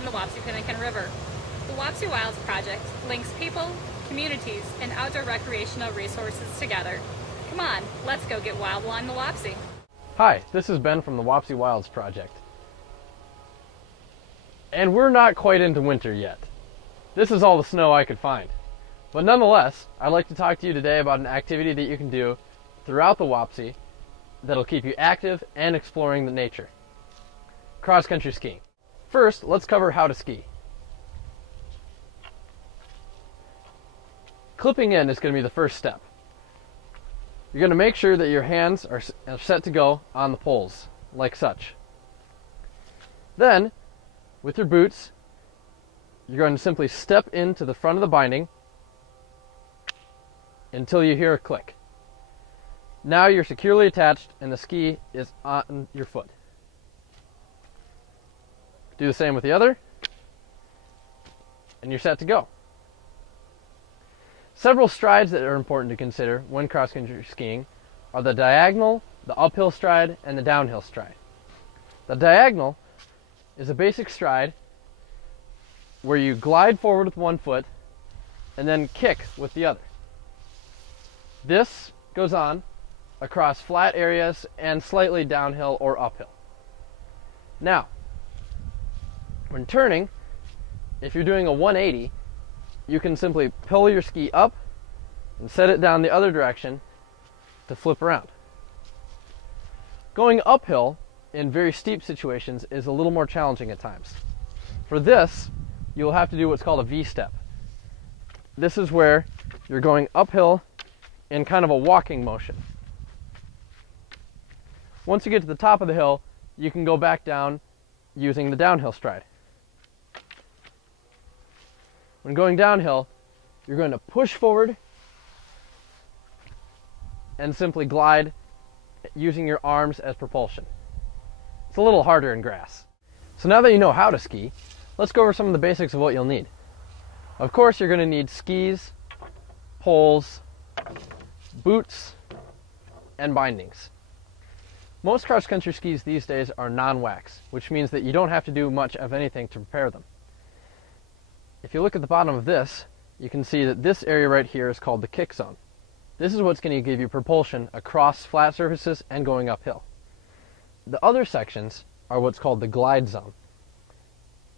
along the Wapsipinicon River. The Wapsi Wilds project links people, communities, and outdoor recreational resources together. Come on, let's go get wild along the Wapsi. Hi, this is Ben from the Wapsi Wilds project. And we're not quite into winter yet. This is all the snow I could find. But nonetheless, I'd like to talk to you today about an activity that you can do throughout the Wapsi that'll keep you active and exploring the nature. Cross-country skiing. First, let's cover how to ski. Clipping in is going to be the first step. You're going to make sure that your hands are set to go on the poles, like such. Then, with your boots, you're going to simply step into the front of the binding until you hear a click. Now you're securely attached and the ski is on your foot. Do the same with the other, and you're set to go. Several strides that are important to consider when cross-country skiing are the diagonal, the uphill stride, and the downhill stride. The diagonal is a basic stride where you glide forward with one foot and then kick with the other. This goes on across flat areas and slightly downhill or uphill. Now, when turning, if you're doing a 180, you can simply pull your ski up and set it down the other direction to flip around. Going uphill in very steep situations is a little more challenging at times. For this, you'll have to do what's called a V-step. This is where you're going uphill in kind of a walking motion. Once you get to the top of the hill, you can go back down using the downhill stride. When going downhill, you're going to push forward and simply glide using your arms as propulsion. It's a little harder in grass. So now that you know how to ski, let's go over some of the basics of what you'll need. Of course, you're going to need skis, poles, boots, and bindings. Most cross-country skis these days are non-wax, which means that you don't have to do much of anything to prepare them. If you look at the bottom of this, you can see that this area right here is called the kick zone. This is what's going to give you propulsion across flat surfaces and going uphill. The other sections are what's called the glide zone.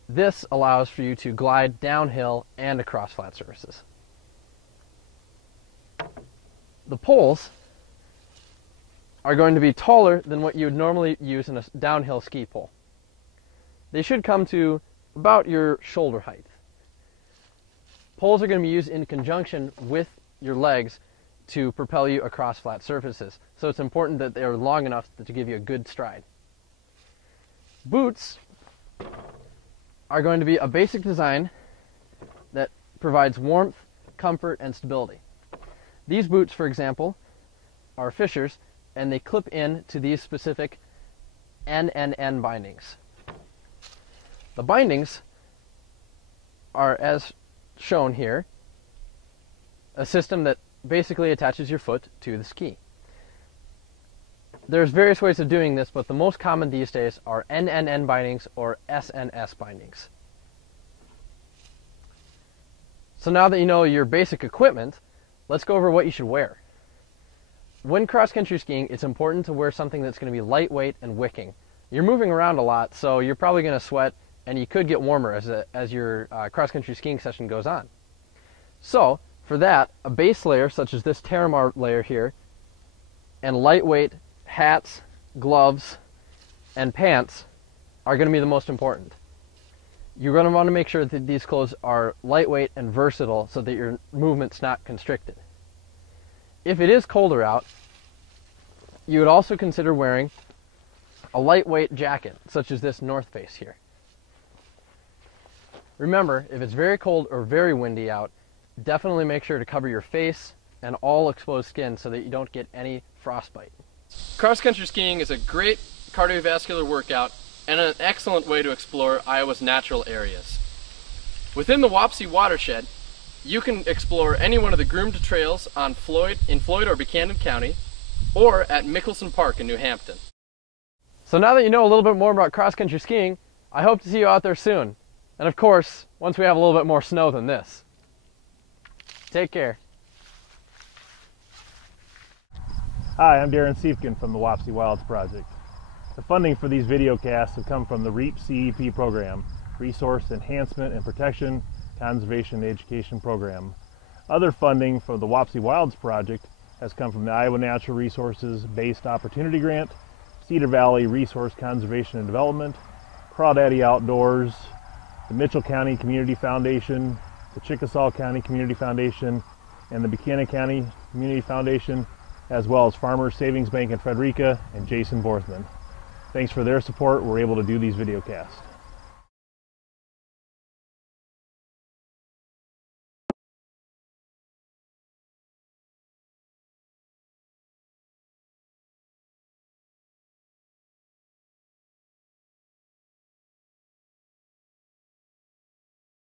This allows for you to glide downhill and across flat surfaces. The poles are going to be taller than what you would normally use in a downhill ski pole. They should come to about your shoulder height. Poles are going to be used in conjunction with your legs to propel you across flat surfaces. So it's important that they are long enough to give you a good stride. Boots are going to be a basic design that provides warmth, comfort, and stability. These boots, for example, are Fischer's, and they clip in to these specific NNN bindings. The bindings are, as shown here, a system that basically attaches your foot to the ski. There's various ways of doing this, but the most common these days are NNN bindings or SNS bindings. So now that you know your basic equipment, let's go over what you should wear. When cross-country skiing, it's important to wear something that's going to be lightweight and wicking. You're moving around a lot, so you're probably going to sweat, and you could get warmer as your cross-country skiing session goes on. So, for that, a base layer such as this Terramar layer here, and lightweight hats, gloves, and pants are going to be the most important. You're going to want to make sure that these clothes are lightweight and versatile so that your movement's not constricted. If it is colder out, you would also consider wearing a lightweight jacket, such as this North Face here. Remember, if it's very cold or very windy out, definitely make sure to cover your face and all exposed skin so that you don't get any frostbite. Cross-country skiing is a great cardiovascular workout and an excellent way to explore Iowa's natural areas. Within the Wapsi watershed, you can explore any one of the groomed trails in Floyd or Buchanan County, or at Mickelson Park in New Hampton. So now that you know a little bit more about cross-country skiing, I hope to see you out there soon. And of course, once we have a little bit more snow than this. Take care. Hi, I'm Darren Siefkin from the Wapsie Wilds Project. The funding for these videocasts have come from the REAP CEP program, Resource Enhancement and Protection, Conservation and Education Program. Other funding for the Wapsie Wilds Project has come from the Iowa Natural Resources Based Opportunity Grant, Cedar Valley Resource Conservation and Development, Crawdaddy Outdoors, the Mitchell County Community Foundation, the Chickasaw County Community Foundation, and the Buchanan County Community Foundation, as well as Farmers Savings Bank in Frederica and Jason Borthman. Thanks for their support, we're able to do these videocasts.